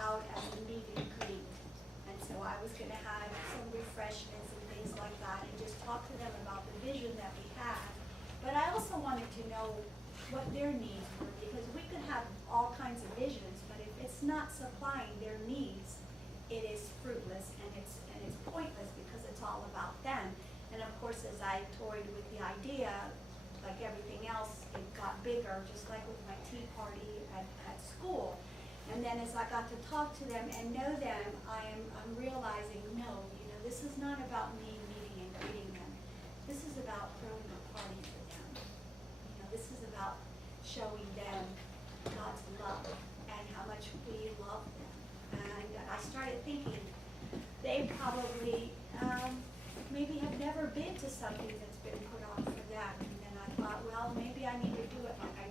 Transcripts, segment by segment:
out as a meet and greet. And so I was going to have some refreshments and things like that and just talk to them about the vision that we had. But I also wanted to know what their needs were, because we could have all kinds of visions, but if it's not supplying their needs, it is fruitless and it's pointless, because it's all about them. And of course, as I toyed with the idea, like everything else, it got bigger, just like with my tea party at school. And then as I got to talk to them and know them, I'm realizing, no, this is not about me meeting and greeting them. This is about throwing a party for them. This is about showing them God's love and how much we love them. And I started thinking, they probably maybe have never been to something that's been put on for them. And then I thought, well, maybe I need to do it like I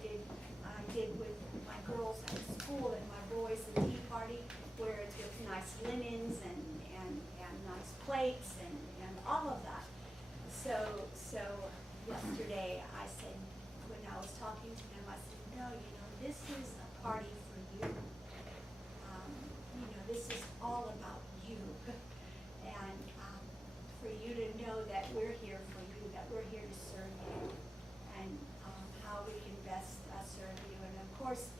did with my girls at school and my boys at tea party, where it's with nice linens and nice plates and all of that. So yesterday I said, when I was talking to them, I said, no, this is a party for you. This is all about you. And for you to know that we're here for you, that we're here to serve you, and how we can best serve you. And of course,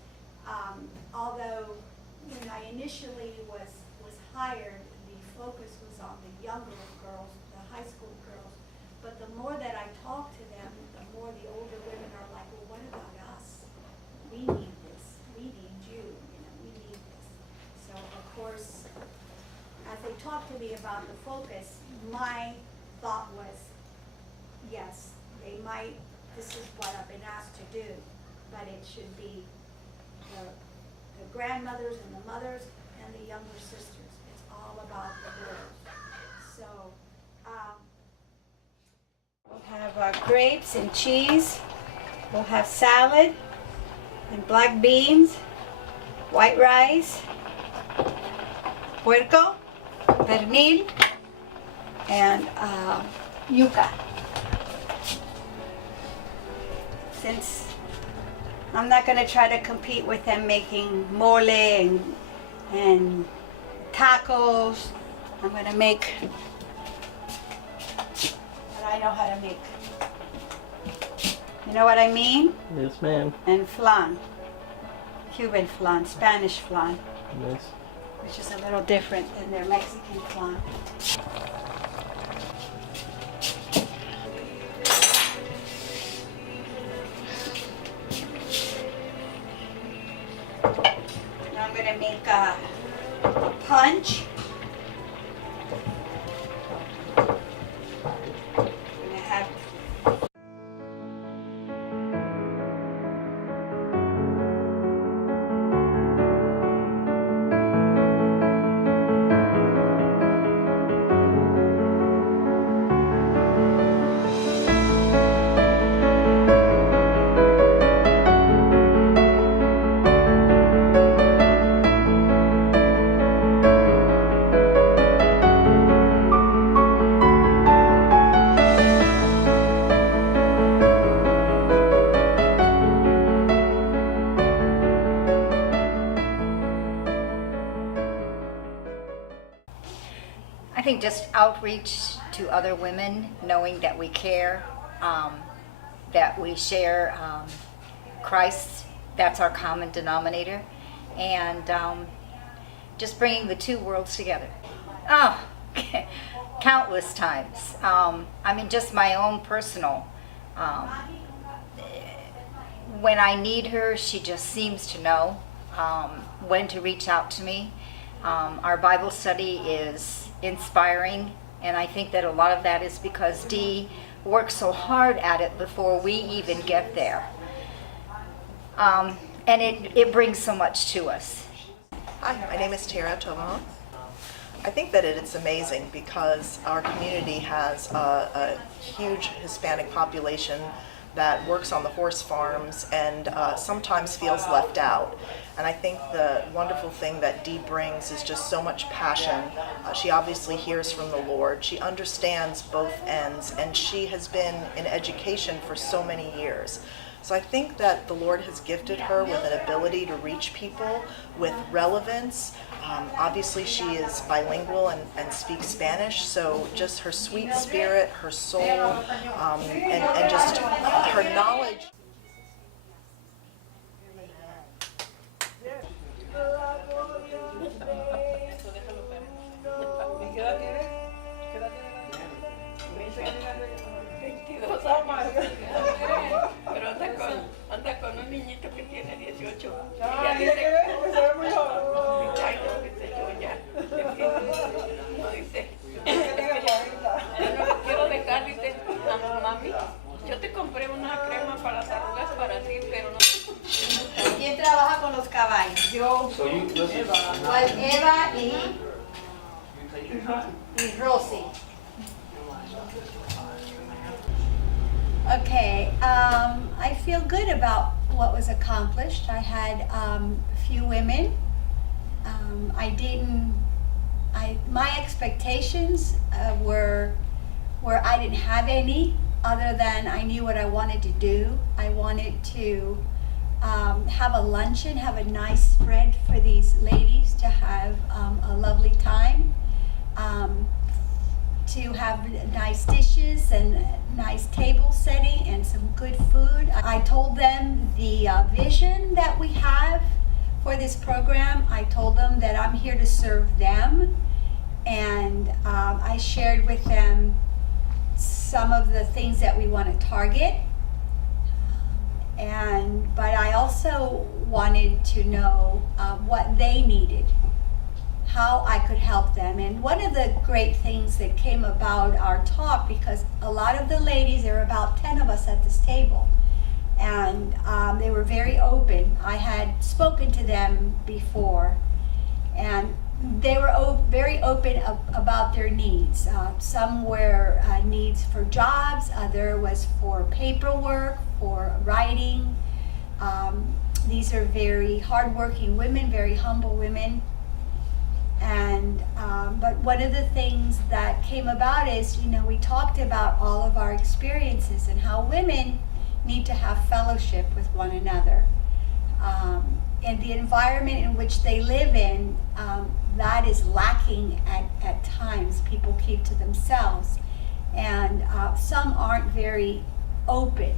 although when I initially was hired, the focus was on the younger girls, the high school girls. But the more that I talk to them, the more the older women are like, well, what about us? We need this. We need you. We need this. So, of course, as they talked to me about the focus, my thought was, yes, this is what I've been asked to do, but it should be the grandmothers and the mothers and the younger sisters. It's all about the girls. So, we'll have grapes and cheese. We'll have salad and black beans, white rice, puerco, pernil, and yuca. Since I'm not going to try to compete with them making mole and tacos, I'm going to make what I know how to make. You know what I mean? Yes, ma'am. And flan. Cuban flan, Spanish flan. Yes. Which is a little different than their Mexican flan. Now I'm going to make a punch. I think just outreach to other women, knowing that we care, that we share Christ, that's our common denominator, and just bringing the two worlds together. Oh, countless times. I mean, just my own personal. When I need her, she just seems to know when to reach out to me. Our Bible study is inspiring, and I think that a lot of that is because Dee works so hard at it before we even get there. And it brings so much to us. Hi, my name is Tara Tomaha. I think that it's amazing because our community has a huge Hispanic population that works on the horse farms and sometimes feels left out. And I think the wonderful thing that Dee brings is just so much passion. She obviously hears from the Lord. She understands both ends, and she has been in education for so many years. So I think that the Lord has gifted her with an ability to reach people with relevance, Obviously, she is bilingual and speaks Spanish, so just her sweet spirit, her soul, and just her knowledge. Pero anda con un niñito que tiene 18. Ella dice que ay, no, dice yo ya. No dice. Yo no lo quiero dejar, dice, mami, yo te compré una crema para las arrugas para ti, pero no. ¿Quién trabaja con los caballos? Yo. Eva y Rosy. Okay, I feel good about what was accomplished. I had a few women. My expectations were I didn't have any other than I knew what I wanted to do. I wanted to have a luncheon, have a nice spread for these ladies to have a lovely time. To have nice dishes and nice table setting and some good food. I told them the vision that we have for this program. I told them that I'm here to serve them, and I shared with them some of the things that we want to target. But I also wanted to know what they needed, how I could help them. And one of the great things that came about our talk, because a lot of the ladies, there were about 10 of us at this table, and they were very open. I had spoken to them before, and they were very open about their needs. Some were needs for jobs, other was for paperwork, for writing. These are very hardworking women, very humble women. But one of the things that came about is, we talked about all of our experiences and how women need to have fellowship with one another. And the environment in which they live in, that is lacking at times. People keep to themselves. And some aren't very open.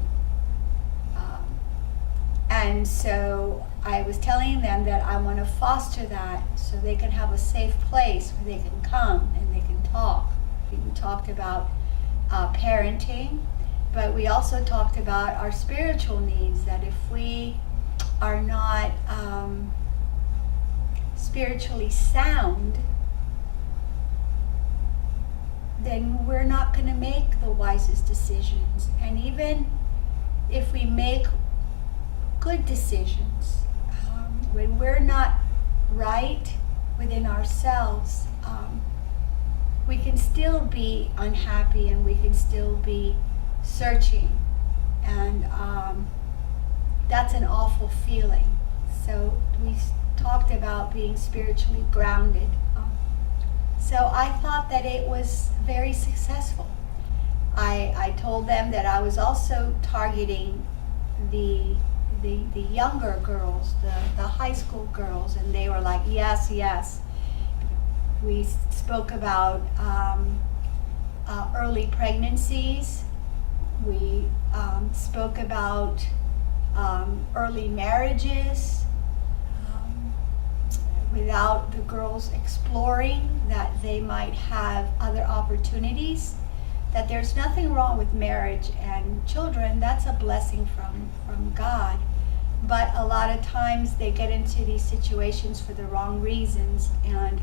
And so I was telling them that I want to foster that so they can have a safe place where they can come and they can talk. We talked about parenting, but we also talked about our spiritual needs, that if we are not spiritually sound, then we're not going to make the wisest decisions. And even if we make good decisions, when we're not right within ourselves, we can still be unhappy and we can still be searching, and that's an awful feeling. So we talked about being spiritually grounded. So I thought that it was very successful. I told them that I was also targeting the younger girls, the high school girls, and they were like, yes, yes. We spoke about early pregnancies. We spoke about early marriages, without the girls exploring that they might have other opportunities, that there's nothing wrong with marriage and children. That's a blessing from God. But a lot of times they get into these situations for the wrong reasons, and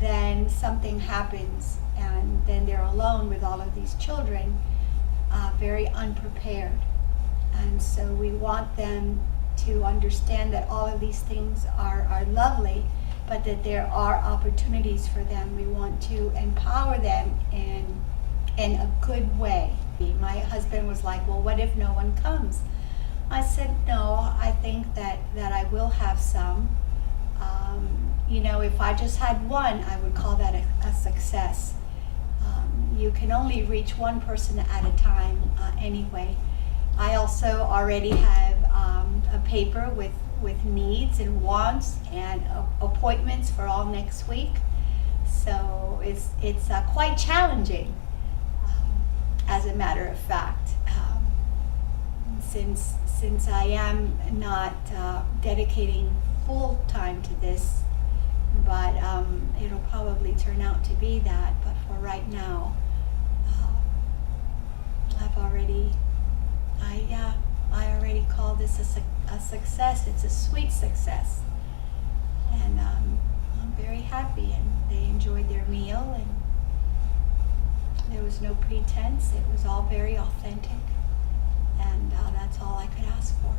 then something happens, and then they're alone with all of these children, very unprepared. And so we want them to understand that all of these things are lovely, but that there are opportunities for them. We want to empower them in a good way. My husband was like, well, what if no one comes? I said, no, I think that I will have some. If I just had one, I would call that a success. You can only reach one person at a time anyway. I also already have a paper with needs and wants, and appointments for all next week. So it's quite challenging, as a matter of fact, since I am not dedicating full time to this, but it'll probably turn out to be that. But for right now, I already call this a success. It's a sweet success, and I'm very happy. And they enjoyed their meal, and there was no pretense. It was all very authentic, and that's all I could ask for.